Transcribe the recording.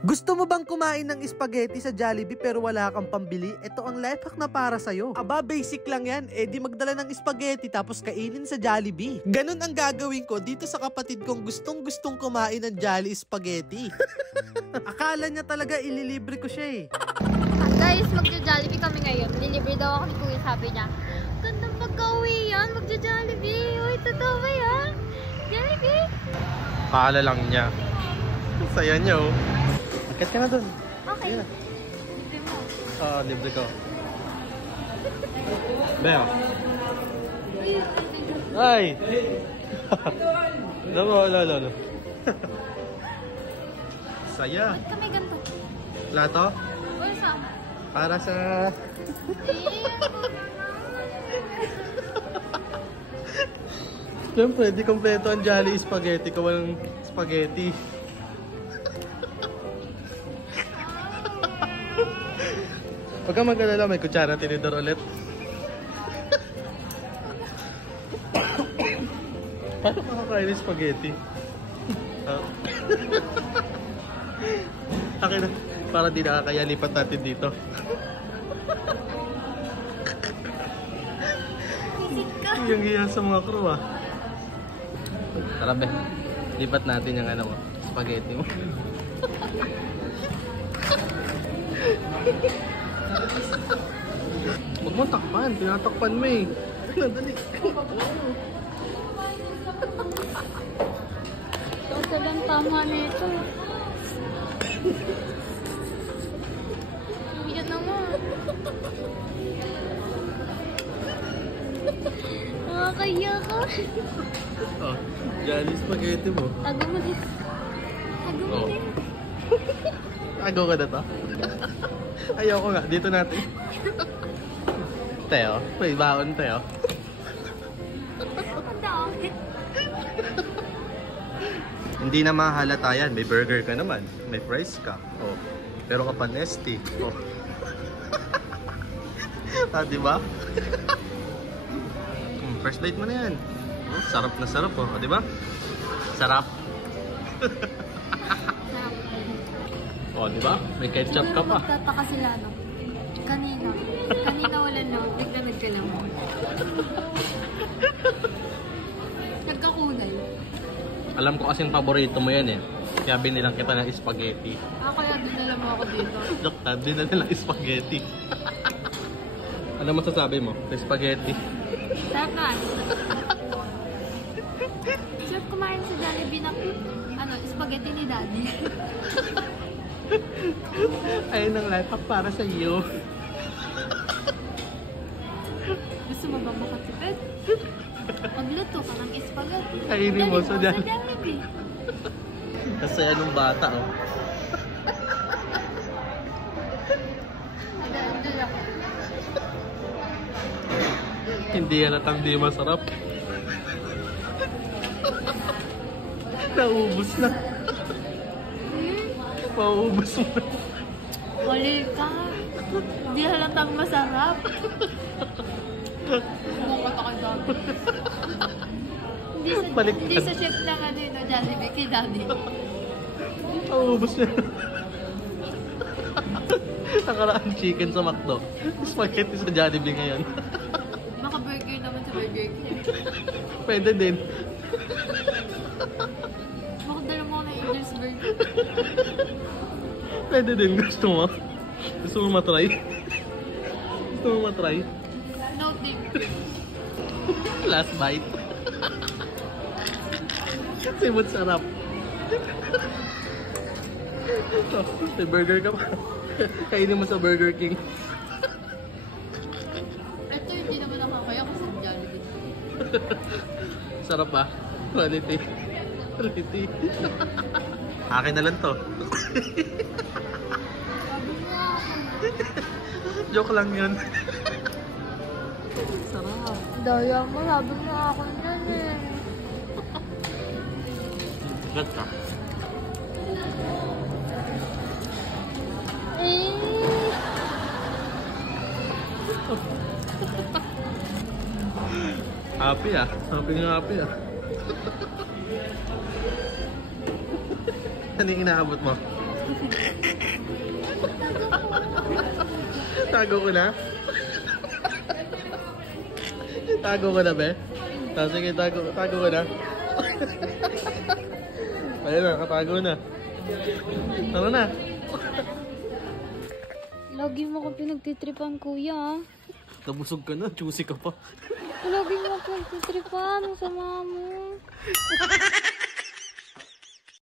Gusto mo bang kumain ng spaghetti sa Jollibee pero wala kang pambili? Ito ang life hack na para sa'yo. Aba, basic lang yan. Di magdala ng spaghetti tapos kainin sa Jollibee. Ganun ang gagawin ko dito sa kapatid kong gustong kumain ng Jolly Spaghetti. Akala niya talaga ililibre ko siya Guys, magja-Jollibee kami ngayon. Nilibre daw ako ni Kuya, sabi niya. Gandang pagka-uwi yan, magja-Jollibee. Uy, totoo ba yan? Jollibee? Akala lang niya. Saya niya Akit ka na dun. Okay. Libre mo. Libre ko. Beo. Ay! Lalo. Saya. Ba't kami ganito? Lato? Uy, saan? Para sa... Siyempre, di kompleto ang Jolly Spaghetti kung walang spaghetti. Huwag kang mag-alala, may kutsara tinidor ulit. Paano makakain ng spaghetti? Akin na, para di nakakaya, lipat natin dito. Visit ka. Yung hiya sa mga crew Tara be, lipat natin yung spaghetti mo. Huwag mo takpan, tinatakpan mo Dali. Ito talagang tama nito. Yan naman. Nakakaya ka. Jolly Spaghetti mo. Tago mo din. Tago mo din. Tago ka na to? Ayoko nga, dito natin. Teo, may baon Teo. Hindi na mahalata yan. May burger ka naman. May fries ka. Pero ka pa nesty. Diba? First bite mo na yan. Sarap na sarap diba? Sarap. Diba? May ketchup ka pa. Magtataka sila, no? Kanina wala na. Bigla nagkalamon. Nagkakulay. Alam ko kasing paborito mo yan Kaya binilang kita ng spaghetti. Kaya dinala mo ako dito. Dokta, dinala ng spaghetti. Ano masasabi mo sa spaghetti? Sarap na. Sarap kumain sa Jollibee na spaghetti ni Daddy. Ayun ang life hack para sa iyo. Gusto mo ba makatipid? Magluto ka ng spaghetti. Kainin mo sa Jollibee. Kasi anong bata Nag-enjoy ako. Hindi halatang di masarap. Naubos na. Maubos mo na. Mali ka. Hindi halatang masarap. Bukot ako doon. Hindi sa chef lang Jollibee kay Daddy. Maubos na. Nakaraang chicken sa McDo. Spaghetti sa Jollibee ngayon. Maka-burger naman sa Burger King. Pwede din. Makadala mo na Angel's Burger. Pwede din. Gusto mo? Gusto mo matry? Gusto mo matry? No, thank you. Last bite. Simot sarap. May burger ka pa. Kainin mo sa Burger King. Ito hindi naman nakakaya kasi Jollibee. Sarap ba? Quality. Quality. Akin na lang to. Joke lang yun. Sarap. Daya mo, sabi mo ako yan Gat ka. Happy Happy nga happy Ano yung inaabot mo? Tago ko na? Tago ko na, be? Sige, tago ko na. Ayun na, katago na. Tara na. Lagi mo ko pinagtitripan, kuya. Nabusog ka na, juicy ka pa. Lagi mo ko pinagtitripan, sama mo.